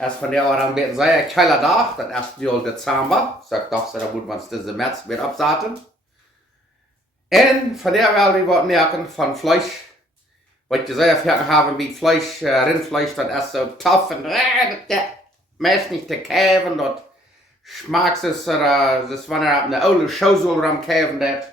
Erst von der war ein bisschen sehr keiler Tag, das erste Jahr Dezember. Sagt doch, da muss man es diesen März mit absaten. Und von der werden wir merken, von Fleisch, was ich sehr viel haben mit Fleisch, Rindfleisch, das erst so tough und meist nicht zu käven, dort schmeckt es, das war eine alte Schausul am käven, das.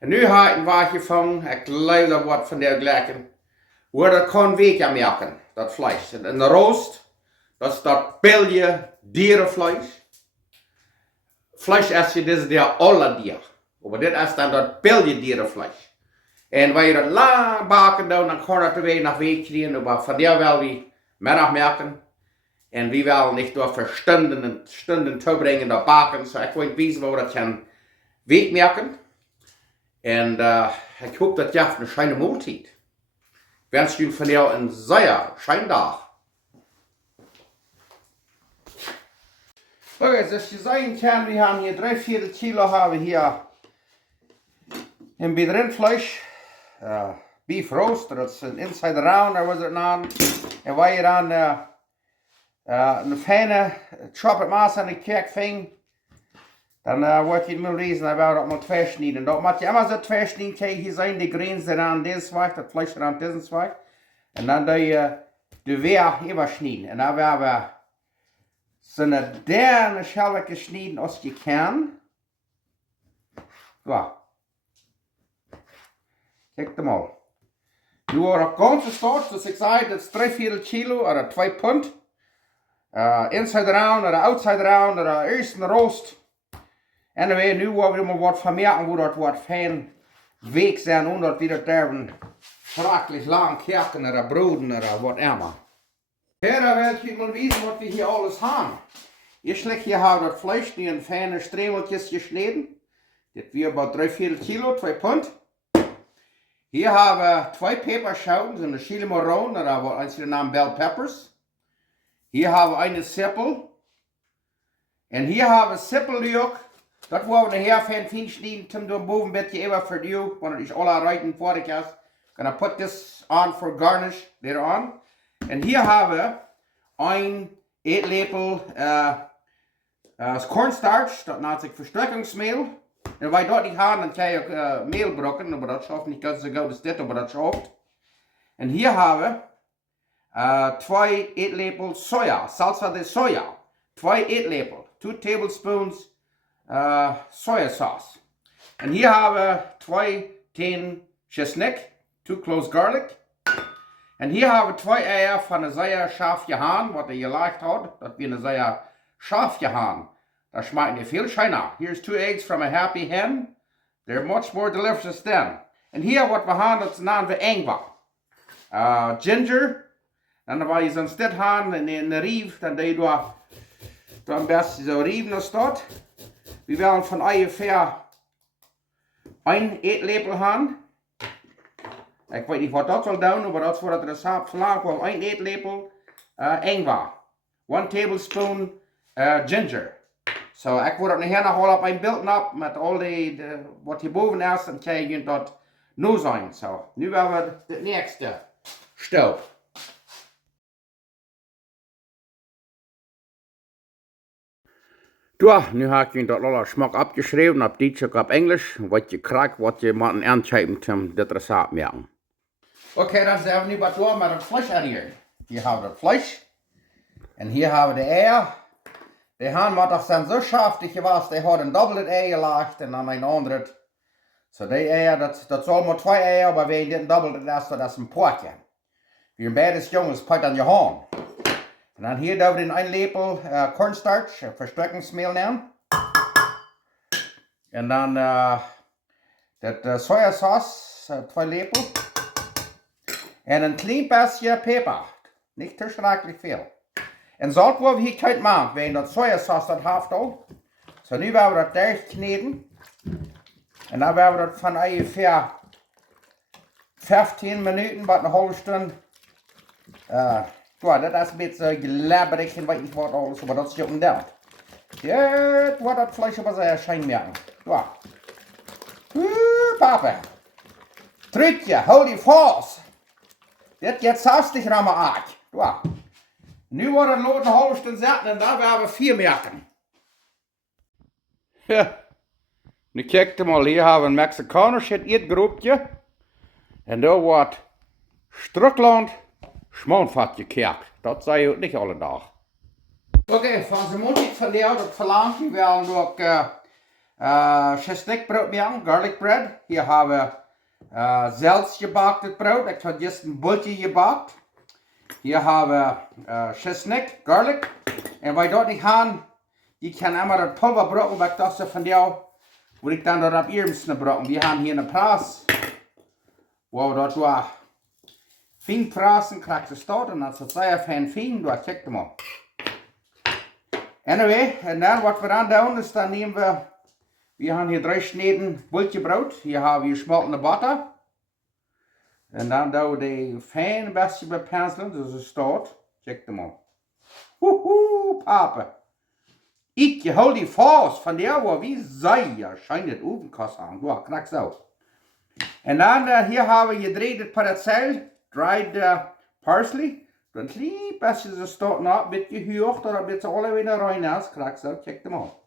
Und nu war ich gefangen, ich glaube, das wird von der gleichen, wo das kann wäjk merken, das Fleisch. Und in der Rost, das ist das billige Dierenfleisch. Fleisch essen je deze der alle dier. Maar dit is dan dat billige dierenfleisch. En waar je dat lang bakken dan kan dat weer naar week kriegen. Maar van der wel we middag merken. En we wel niet door voor stunden toebrengen dat bakken. So ik weet weten waar dat kan week merken. En ik hoop dat je een schijne maaltijd. Ik wens jullie van jou een zeer schijne dag. Okay, zoals je zien kan, we hebben hier 3/4 kilo hebben hier in bij Rindfleisch, beef roast, dat is een inside round, daar was het aan. En waar je dan een fijne chopped maas aan de kijk ving, dan wordt je het maar lezen, dan wil je dat maar twee snijden. Dat moet je immer zo twee snijden, kijk hier zijn de greens aan deze zweig, dat vlees aan deze zweig. En dan doe je de weer even snijden. En dan werden we zo'n derne Schelle geschnitten als je kan. So. Kijk hem al. Nu wordt het ganze start, zoals ik zei, dat is 3/4 kilo, of 2 pond. Inside round, of outside round, of eerst een roast. Anyway, nu worden we maar wat vermerken, hoe dat wat fijn week zijn, omdat we dat daar een schrikkelijk lang kerken, of broden, of wat immer. Hier wil ik mal wissen, wat we hier alles haben. Eerst hier hebben we dat Fleisch die in feine stremeltjes geschnitten. Dit weer about 3/4 kilo, 2 pond. Hier hebben we 2 peperschoten, zo'n chili marron, dat hebben we eins naam bell peppers. Hier hebben we een sippel. En hier hebben we sippeljuk. Dat worden we hier fijn snijden, zum boven beetje even verduwen, want het is alle reiten fertig is. Gonna put this on for garnish later on. En hier hebben we een eetlepel cornstarch, dat nennt sich Verstärkungsmehl. En wij dat niet hebben, dan kan je ook meel brokken, maar dat schafft niet ganz so goed als dit, maar dat schafft. En hier hebben we 2 eetlepel soja, salsa de soja. 2 eetlepel, 2 tablespoons sojasauce. En hier hebben we 2 teen chesnek, 2 cloves garlic. En hier hebben we 2 eieren van een zeer scharfje haan, wat je gelegd had. Dat weer een zeer scharfje haan. Dat schmeckt je veel schijner. Here's 2 eggs from a happy hen. They're much more delicious than. En hier wat we hebben, dat namen we engwa. Ginger. En dan je zo'n stit haan in een rief, dan doe je dan best zo rieven als dat. We willen van ongeveer 1 eetlepel hebben. Ik weet niet wat dat zal doen, maar dat is voor het recept vandaag wel 1 eetlepel engwa. 1 tablespoon ginger. So ik word het nu nog wel op een beeld op met al wat hier boven is, dan krijg je dat nu zijn. So, nu hebben we de nächste stoof. Ja, nu heb ik dat alle smaak opgeschreven op Duits en op Engels. Wat je krijgt, wat je moet aanschrijven om dit recept te maken. Okay, dan zijn we nu wat door met het vlees hier. Hier hebben we het vlees. En hier hebben we de eier. Die haan wat toch zijn zo schaftig was, die hadden dubbel het ei gelegd en dan een ander. So die eier, dat zal maar 2 eier, maar we niet dubbel het is, dat is een potje. Wie een beides jongens pakt aan je haan. En dan hier doen we in 1 lepel cornstarch, verstärkungsmehl nemen. En dan dat sojasauce, 2 lepel. En een klein beetje peper. Niet te schrikkelijk veel. En zout worden we hier kwijt maken, wegen dat sojasauce dat heeft al. So nu werden we dat dichtkneden. En dan werden we dat van ongeveer 15 minuten, wat een halve stunde. Ja, dat is een beetje glabberig en weet niet wat alles, maar dat is ook een deel. Dit wordt dat vlees op zijn schijn merken. Ja. Papa. Trucje, hold je vast. Dit gaat 60 gram uit. Ja. Nu wordt het lood een halve stunde zetten en dan werden we 4 merken. Ja, nu kijk mal, hier hebben we een Mexicanisch eetgroepje. En daar wordt Strukland schmoonvat gekert. Dat zei je ook niet alle dag. Oké, van de moet ik van jou dat verlangt. We willen ook chestnekbrood maken, garlic bread. Hier hebben we zelfs gebakte brood. Ik heb juist een bultje gebakt. Hier hebben we chestnek, garlic. En wij dat niet gaan, je kan immer dat pulver broken, wat ik dacht van jou, moet ik dan dat op eerst broken. We hebben hier een praat. Wow, dat was fijn praten, krijg je start en dat is zeer fijn, dat check hem op. Anyway, en dan wat we dan doen, is dan nemen we hebben hier 3 sneden bultje brood. Hier hebben we gesmoltene butter. En dan doen we die fijn een beetje bepenselen, dus het staat. Check hem op. Woehoe, papa. Ik hou die vast van der waar wie zei je, schijnt het ovenkast aan. Ja, krijg zo. En dan hier hebben we gedreid pericel, dried parsley. Dan klein beetje zo staat nog, een beetje hoog, dat een beetje alle weer rein is. Krijg zo, check hem op.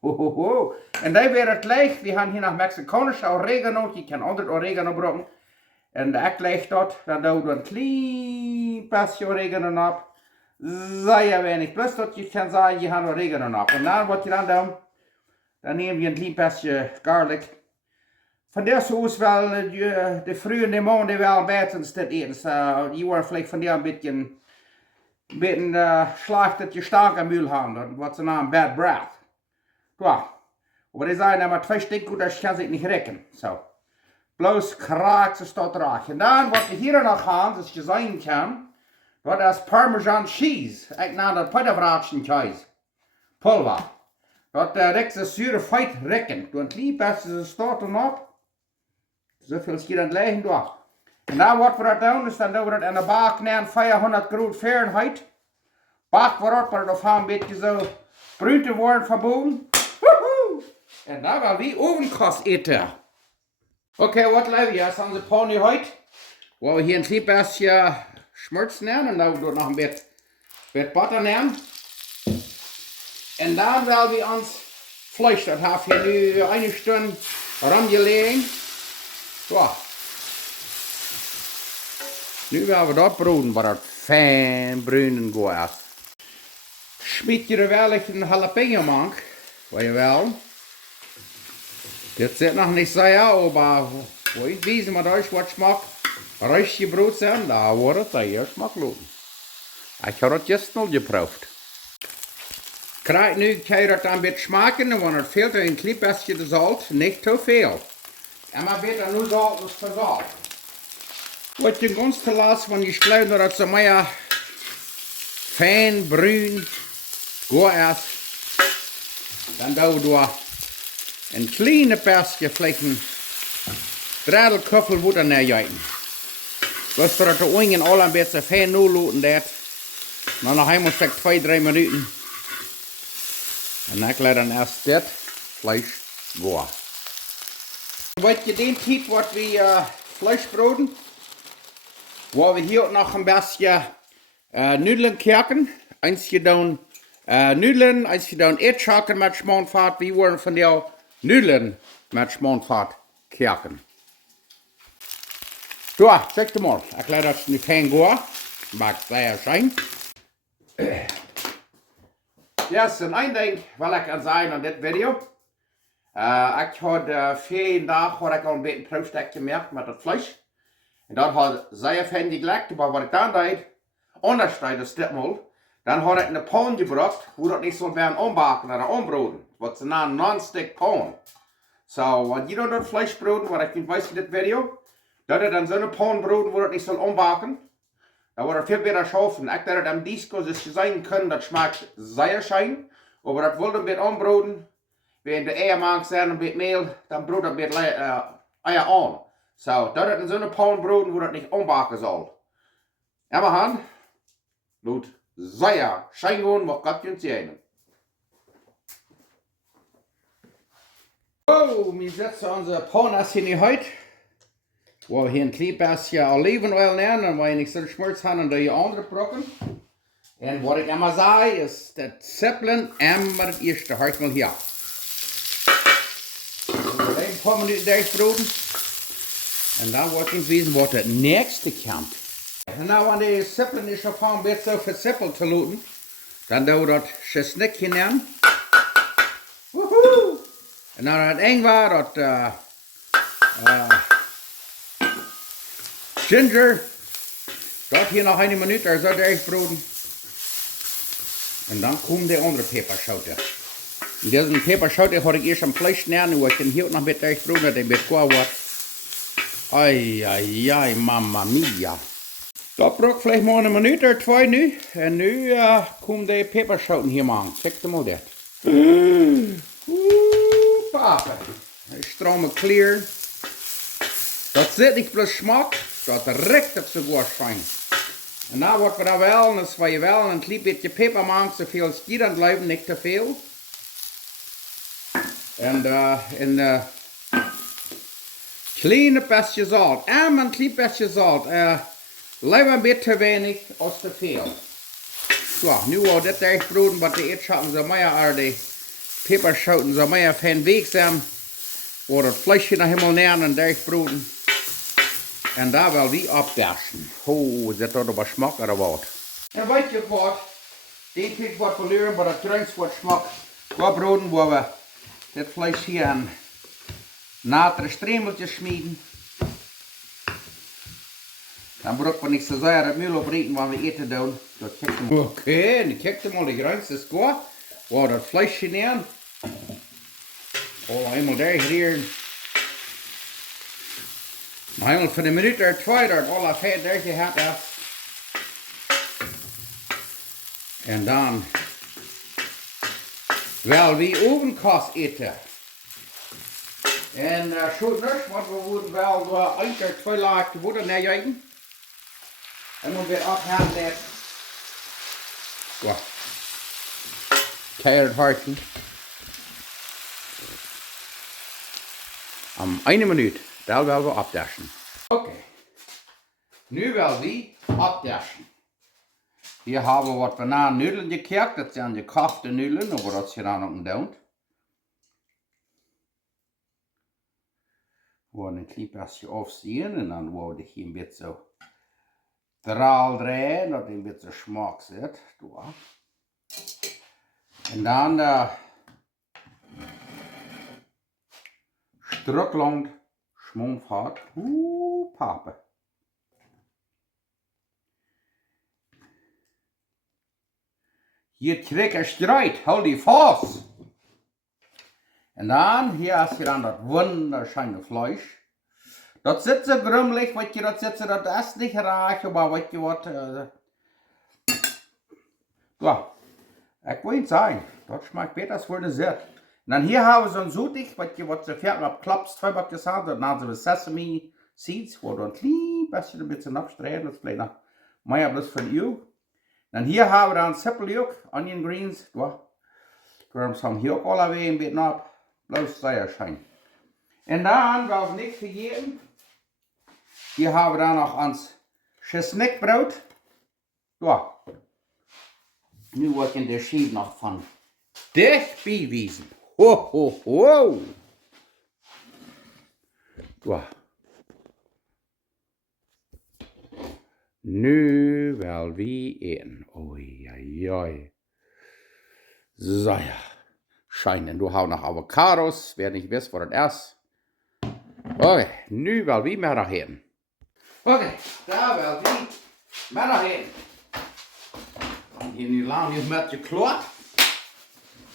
Hohoho. En dan weer het ligt, we hebben hier nog Mexicanisch oregano, je kan altijd oregano broken. En ik leg dat, dan doen we een klein beetje oregano op. Zeer weinig, plus dat je kan zeggen, je hebt oregano op. En dan wat je dan doet, dan neem je een klein beetje garlic. Van der soos wel de vroege de maanden wel beter dit eten. Je wordt vielleicht van der een beetje slecht dat je sterke muil hebt. Wat ze naam bad breath. Ja. Maar die zijn maar 2 stukken, dat kan zich niet rekken. Zo. Bloos kraak ze staat raak. En dan wat je hier nog gaan, dat je zien kan. Dat is Parmesan cheese. Ik naam dat Putterbraatchen cheese. Pulver. Dat rekt ze zure feit rekken. Doe een klein beetje ze staat erop. Zoveel schiet aan het liggen door. En dan wat we dat doen, dus dan doen we dat in de bak naar 400 graden Fahrenheit. Bakken we dat, maar dat gaan een beetje zo bruin te worden van boven. En dan gaan we ovenkast eten. Oké, wat leven je? Dat is onze pony heute. Waar we hier een klein beetje schmutz nemen. En dan doen we nog een beetje butter nemen. En dan willen we ons vlees, dat hebben we nu 1 stunde ramgelegen. Ja. Nu willen we dat broden, waar het fijn bruin en goed is. Schmied je er wel een jalapeno mank, wat je wel. Dit zit nog niet zo ja, maar wo ich wissen, maar dat wat smaakt. Als je brood zijn, dan wordt het heel smakelijk. Ik heb het juist nog geproefd. Krijg nu, kan je dat een beetje smaken, dan wordt het veel te een klein beetje zout, niet te veel. En maar beter nu zout als verzout. Wat je ganz te laat van die sluiten, dat ze maar fijn, bruin, goed is. Dan doen we een kleine persje vlekken, dreidel water neerjijten. Dus dat de oingen al een beetje fijn nulloten dat. Dan nog eenmaal 2-3 minuten. En dan laat dan eerst dit vlees gaan. Wat je den tijd wat we vlees broden, waar we hier ook nog een beetje nudelen kerken. Eens je dan nudelen, eens je dan eetzaken met schmoonvat, we worden van jou nudelen met schmoonvat kerken. Ja, check hem mal. Ik laat dat niet fijn gaan, maar het zeer schijn. Ja, is een ding wil ik aan zeggen aan dit video. Ik had 4 dagen waar ik al een beetje een proefstek gemerkt met het vlees. En dat had zeer fijn gelekt, maar wat ik dan deed, anders deed dit mal, dan had ik een pan gebracht, hoe dat niet zo werden ombakken en ombroden. Wat ze naam non-stick pan. Zo, wat je dan dat vlees broden, wat ik niet weet in dit video, dat je dan zo'n pan broden, waar het niet zal ombakken. Dan wordt het veel beter schaffen. Ik dat het am disco dus zijn kunnen, dat smaakt zeer schijn. Maar dat wil een beetje ombroden. Wenn de eier maakt zijn een beetje meel, dan broedt dat een beetje eier aan. Zo, dat het in zo'n pan broden, waar het niet ombakken zal. En we gaan, doet zeer schijn gewoon, wat gaat je zien. Oh, wir setzen onze pan als hier niet uit. Waar we hier een klein beetje olivenolie nemen, en waar je niet zo schmutz hebben, dan doe je andere brokken. En wat ik immer zei is dat Zeppelin immer het eerste hart mal hier. Een paar minuten durchbroden. En dan wordt ik weten wat het nächste komt. En nou aan de Zeppelin is schon een beetje zo verzeppeld te laten. Dan doen we dat gesnikje nemen. Woehoe! En dan het eng was dat ginger. Dat hier nog een minuut er zo durchbroden. En dan komt de andere peperschoten. Deze peperschoten had ik eerst am Fleisch nemen, nu ik den hier nog met durchbroden, dat hij met klaar wordt. Ai, ai, ai, mamma mia. Dat braucht vielleicht mal een minuut of twee nu. En nu komt de peperschoten hier aan. Kijk maar dat. Papa. Hij stroomt clear. Dat zit niet plus smaak. Dat rekt op zo goed schijn. En nou wordt we dan wel, dan zwaai je wel een klein beetje peper maken, zoveel stier dan blijven, niet te veel. En een kleine beetje zout, en een klein beetje zout. Liever een beetje te weinig als te veel. Zo, nu wordt dit durchbroden, wat de Eetschatten zo meer, de peperschoten zo meer van weg zijn. Wordt het vleesje nog helemaal neer en durchbroden. En daar wil die opdassen. Oh, zit dat op smaak of wat? En weet je wat? Die kriegt wat verloren, maar dat drinkt wat smaak. Qua broden waar we dit vlees hier aan natere stremeltjes smeden. Dan braucht man niet zo zeer het meul opbreken, wanneer we eten doen. Oké, dan kijk je mal, de grens is goed. Waar dat vleesje neer. Oh, helemaal durchrieren. Maar helemaal voor een minuut of twee dat alle vet durchgehad is. En dan wel wie ovenkast eten. En zo dus, want we moeten wel een keer twee laagjes boter neerjeten. En dan weer afgaan met keihard harten. Om 1 minuut, daar willen we opdassen. Oké, nu willen we opdassen. Hier hebben we wat bananennudelen gekeken, dat zijn gekofte nudelen, of wat je dan ook doet. We gaan een klein beetje afzien en dan worden we hier een beetje zo draal draaien, dat een beetje smaak zit. En dan strukkelend schmoenvat. Oeh, papa. Hier krijg je strijd, hou die vast. En dan, hier hast je dan dat wunderschöne Fleisch. Dat zit zo grummelig, wat je, dat zit zo, dat is niet raar, maar wat je wat. Ja, ik wil niet zeggen, dat schmeckt beter als voor de zit. En dan hier hebben we zo'n zoetig, wat je wat zo ver abklapst, twee bakjes aan, dan hebben we sesame seeds, waar dan een klein beetje abstreiten, dat is vielleicht nog meer bloß für you. Dan hier hebben we dan Zippeljok, onion greens, ja. Daarom zijn hier ook allebei een beetje op. Bloß sehr schön. En dan, wel we niet vergeten, hier hebben we dan nog ons gesnickbrood. Ja. Nu wordt in de sheet nog van dichtbij wijzen. Ho, ho, ho. Ja. Nu wel wie eten. Oei, oei, oei. Zo ja. Scheinen. Du hau noch Avocados, wer nicht weiß, was das ist. Okay, nu wel wie mehr eten. Okay, da wel wie mehr eten. En hier nu lang niet met je klaar.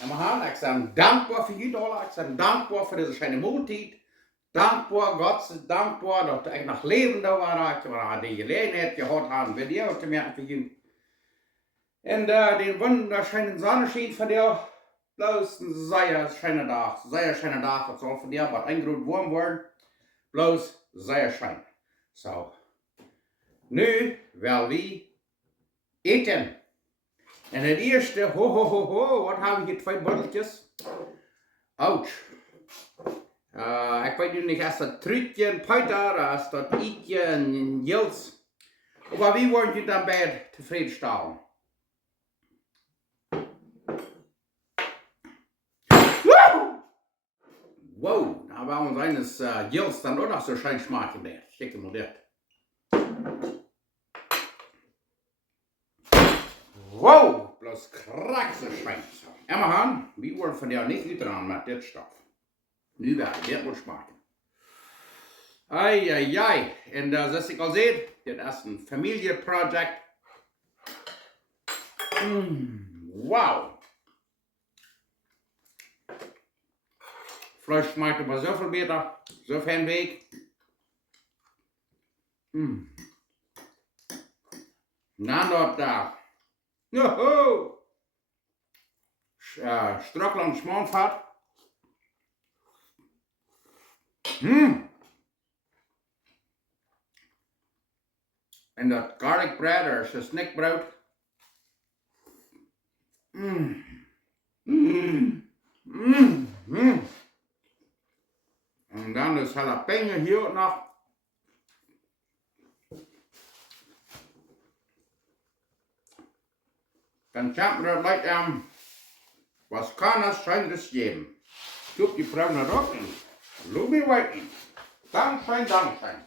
En we gaan, ik ben dankbaar voor jullie allen. Ik ben dankbaar voor deze schöne maaltijd. Dankbaar, Gott sei dankbaar dat ik nog levend was. Dat we die gelegenheid gehad hebben, bij jou te merken voor jullie. En den wunderschönen Sonnenschein von dir. Bloß ein sehr schöner Tag, das soll von dir was eingerührt warm werden. Bloß sehr schön. So. Nu wel wie eten. En het eerste, ho ho ho ho, wat hebben we hier twee botteltjes? Ouch. Ik weet nu niet, is dat truitje en puiter, is dat ietje en jils. Maar wie wordt je dan bij tevreden stellen? Wow, da war uns eines Gills dann auch noch so schön schmecken der. Schicken wir das. Wow, bloß kraxe Schweiß. Emma Han, wir wollen von der nicht dran mit dem Stoff. Nu wel, dit moet smaken. Ai, ai, ai. En zoals ik al zei, dit is een familieproject. Wauw. Vlees smaakt er maar zoveel beter. Zo fijn week. Dan dat daar. Strakland smaakvat. En dat garlic bread, of snackbrood. En dan dus jalapeno hier ook nog. Dan champen we dat lekker was kan het zijn gegeven. Zoek die vrouw naar op. Loop me weten. Dank zijn.